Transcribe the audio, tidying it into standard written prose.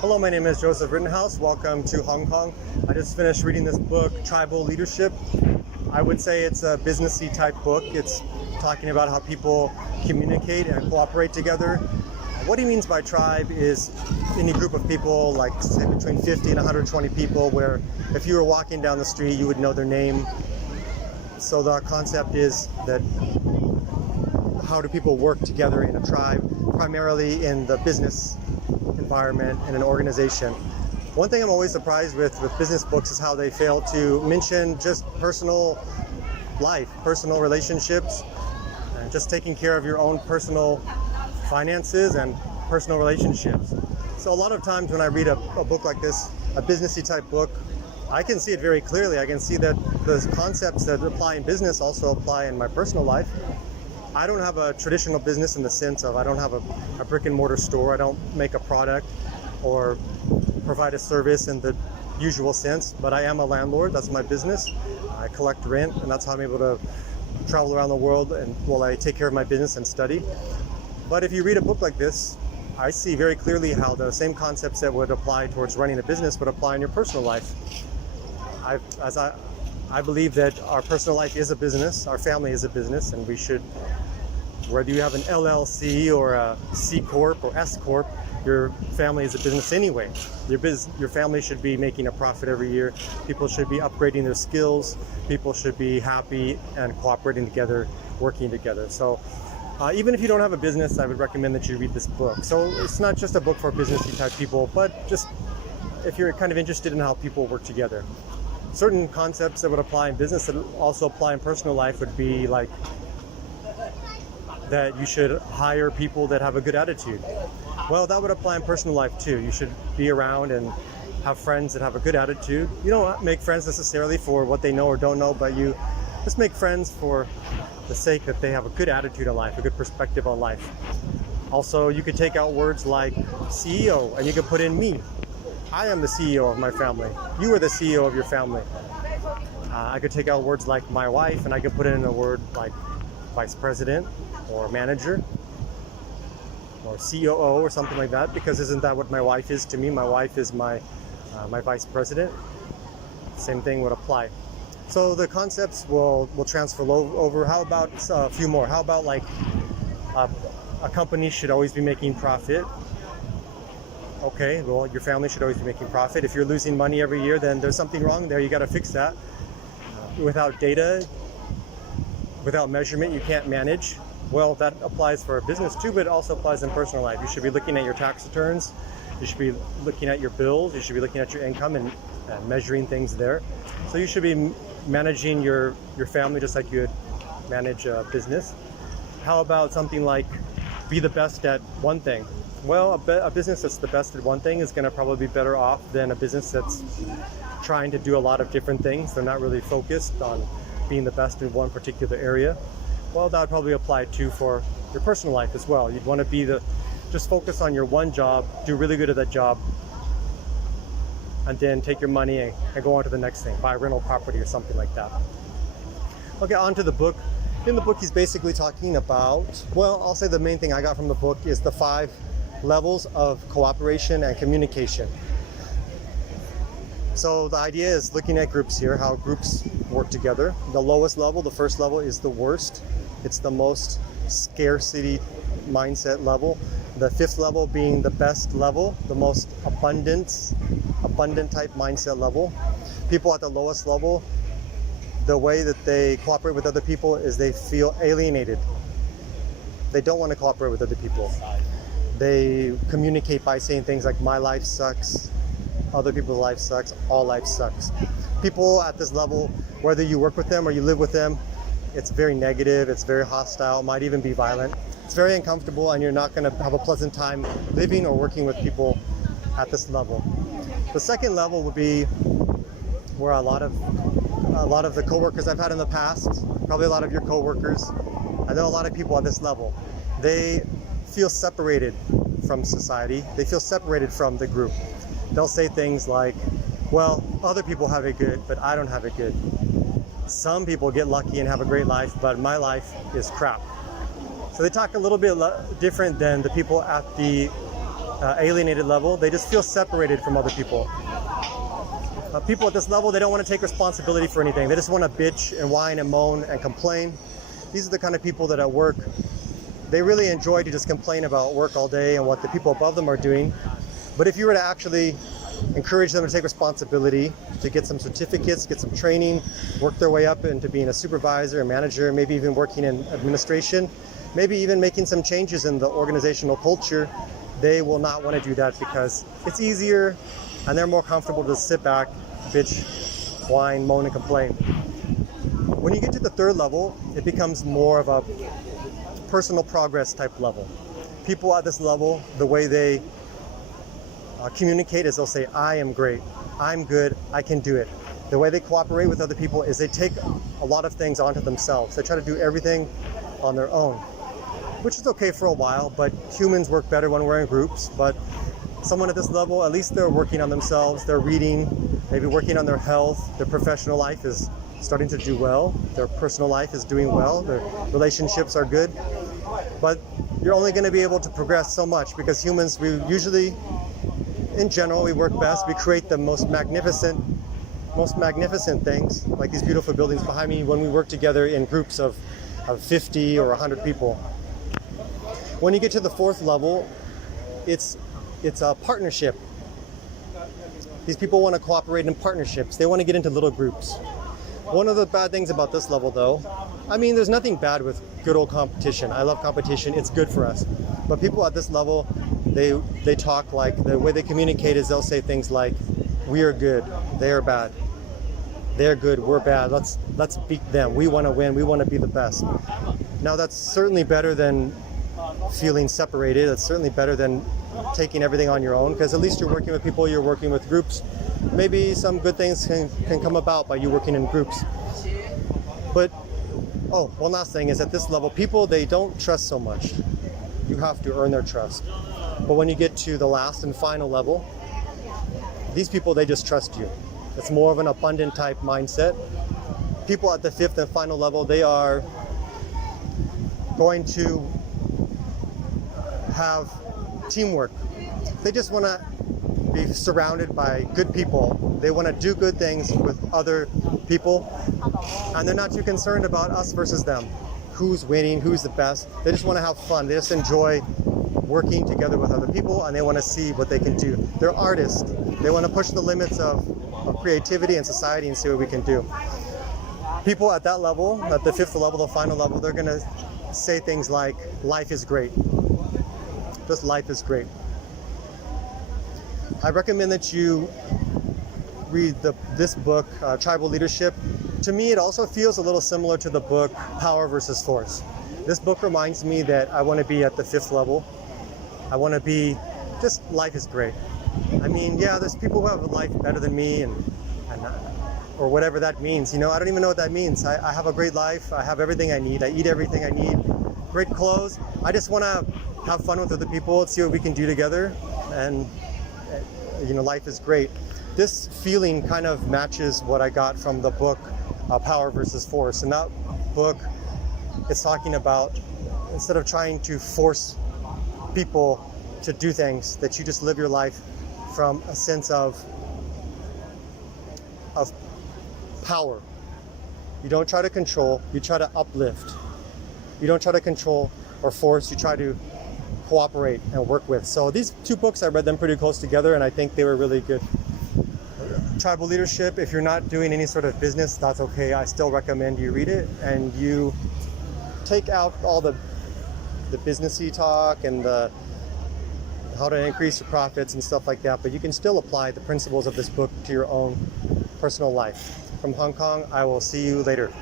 Hello, my name is Joseph Rittenhouse. Welcome to Hong Kong. I just finished reading this book, Tribal Leadership. I would say it's a businessy type book. It's talking about how people communicate and cooperate together. What he means by tribe is any group of people, like say between 50 and 120 people, where if you were walking down the street, you would know their name. So the concept is that how do people work together in a tribe, primarily in the business environment in an organization. One thing I'm always surprised with business books is how they fail to mention just personal life, personal relationships, and just taking care of your own personal finances and personal relationships. So a lot of times when I read a book like this, a businessy type book, I can see it very clearly. I can see that the concepts that apply in business also apply in my personal life. I don't have a traditional business in the sense of I don't have a brick and mortar store. I don't make a product or provide a service in the usual sense, but I am a landlord. That's my business. I collect rent, and that's how I'm able to travel around the world and while I take care of my business and study. But if you read a book like this, I see very clearly how the same concepts that would apply towards running a business would apply in your personal life. I believe that our personal life is a business, our family is a business, and we should, whether you have an LLC or a C Corp or S Corp, your family is a business anyway. Your family should be making a profit every year. People should be upgrading their skills. People should be happy and cooperating together, working together. So even if you don't have a business, I would recommend that you read this book. So it's not just a book for businessy type people, but just if you're kind of interested in how people work together. Certain concepts that would apply in business that also apply in personal life would be like that you should hire people that have a good attitude. Well, that would apply in personal life too. You should be around and have friends that have a good attitude. You don't make friends necessarily for what they know or don't know, but you just make friends for the sake that they have a good attitude on life, a good perspective on life. Also, you could take out words like CEO and you could put in me. I am the CEO of my family. You are the CEO of your family. I could take out words like my wife and I could put in a word like vice president or manager or COO or something like that, because isn't that what my wife is to me? My wife is my vice president. Same thing would apply. So the concepts will transfer over. How about a few more? How about like a company should always be making profit? Okay, well, your family should always be making profit. If you're losing money every year, then there's something wrong there. You got to fix that. Without data, without measurement, you can't manage. Well, that applies for a business too, but it also applies in personal life. You should be looking at your tax returns. You should be looking at your bills. You should be looking at your income and measuring things there. So you should be managing your family just like you would manage a business. How about something like be the best at one thing? Well, a business that's the best at one thing is going to probably be better off than a business that's trying to do a lot of different things. They're not really focused on being the best in one particular area. Well, that would probably apply too for your personal life as well. You'd want to just focus on your one job, do really good at that job, and then take your money and go on to the next thing, buy rental property or something like that. Okay, on to the book. In the book, he's basically talking about, well, I'll say the main thing I got from the book is the 5 levels of cooperation and communication. So the idea is looking at groups here, how groups work together. The lowest level, the first level, is the worst. It's the most scarcity mindset level. The 5th level being the best level, the most abundant type mindset level. People at the lowest level, the way that they cooperate with other people is they feel alienated. They don't want to cooperate with other people. They communicate by saying things like, my life sucks, other people's life sucks, all life sucks. People at this level, whether you work with them or you live with them, it's very negative, it's very hostile, might even be violent. It's very uncomfortable, and you're not going to have a pleasant time living or working with people at this level. The second level would be where a lot of the coworkers I've had in the past, probably a lot of your coworkers, I know a lot of people at this level, they feel separated from society. They feel separated from the group. They'll say things like, well, other people have it good, but I don't have it good. Some people get lucky and have a great life, but my life is crap. So they talk a little bit different than the people at the alienated level, they just feel separated from other people. People at this level, they don't want to take responsibility for anything. They just want to bitch and whine and moan and complain. These are the kind of people that at work, they really enjoy to just complain about work all day and what the people above them are doing. But if you were to actually encourage them to take responsibility, to get some certificates, get some training, work their way up into being a supervisor, a manager, maybe even working in administration, maybe even making some changes in the organizational culture, they will not want to do that because it's easier and they're more comfortable to sit back, bitch, whine, moan, and complain. When you get to the third level, it becomes more of a personal progress type level. People at this level, the way they communicate is they'll say, I am great, I'm good, I can do it. The way they cooperate with other people is they take a lot of things onto themselves. They try to do everything on their own, which is okay for a while, but humans work better when we're in groups. But someone at this level, at least they're working on themselves, they're reading, maybe working on their health, their professional life is starting to do well, their personal life is doing well, their relationships are good. But you're only going to be able to progress so much because humans, we usually, in general, we work best, we create the most magnificent things, like these beautiful buildings behind me, when we work together in groups of 50 or 100 people. When you get to the fourth level, it's a partnership. These people want to cooperate in partnerships. They want to get into little groups. One of the bad things about this level, though, I mean, there's nothing bad with good old competition. I love competition. It's good for us. But people at this level, they talk like, the way they communicate is they'll say things like, we are good, they are bad. They're good, we're bad. Let's beat them. We want to win. We want to be the best. Now, that's certainly better than feeling separated. It's certainly better than taking everything on your own, because at least you're working with people, you're working with groups. Maybe some good things can come about by you working in groups. But, one last thing is at this level, people, they don't trust so much. You have to earn their trust. But when you get to the last and final level, these people, they just trust you. It's more of an abundant type mindset. People at the fifth and final level, they are going to have teamwork. They just want to be surrounded by good people. They want to do good things with other people, and they're not too concerned about us versus them. Who's winning, who's the best. They just want to have fun. They just enjoy working together with other people, and they want to see what they can do. They're artists. They want to push the limits of creativity and society and see what we can do. People at that level, at the fifth level, the final level, they're going to say things like, life is great. Just life is great. I recommend that you read this book, Tribal Leadership. To me, it also feels a little similar to the book Power versus Force. This book reminds me that I want to be at the fifth level. I want to be, just life is great. I mean, yeah, there's people who have a life better than me or whatever that means. You know, I don't even know what that means. I have a great life. I have everything I need. I eat everything I need. Great clothes. I just want to have fun with other people and see what we can do together. And, life is great. This feeling kind of matches what I got from the book Power versus Force. In that book, it's talking about, instead of trying to force people to do things, that you just live your life from a sense of power. You don't try to control, you try to uplift. You don't try to control or force, you try to cooperate and work with. So these two books, I read them pretty close together, and I think they were really good. Tribal Leadership, if you're not doing any sort of business, that's okay. I still recommend you read it and you take out all the businessy talk and the how to increase your profits and stuff like that, but you can still apply the principles of this book to your own personal life. From Hong Kong, I will see you later.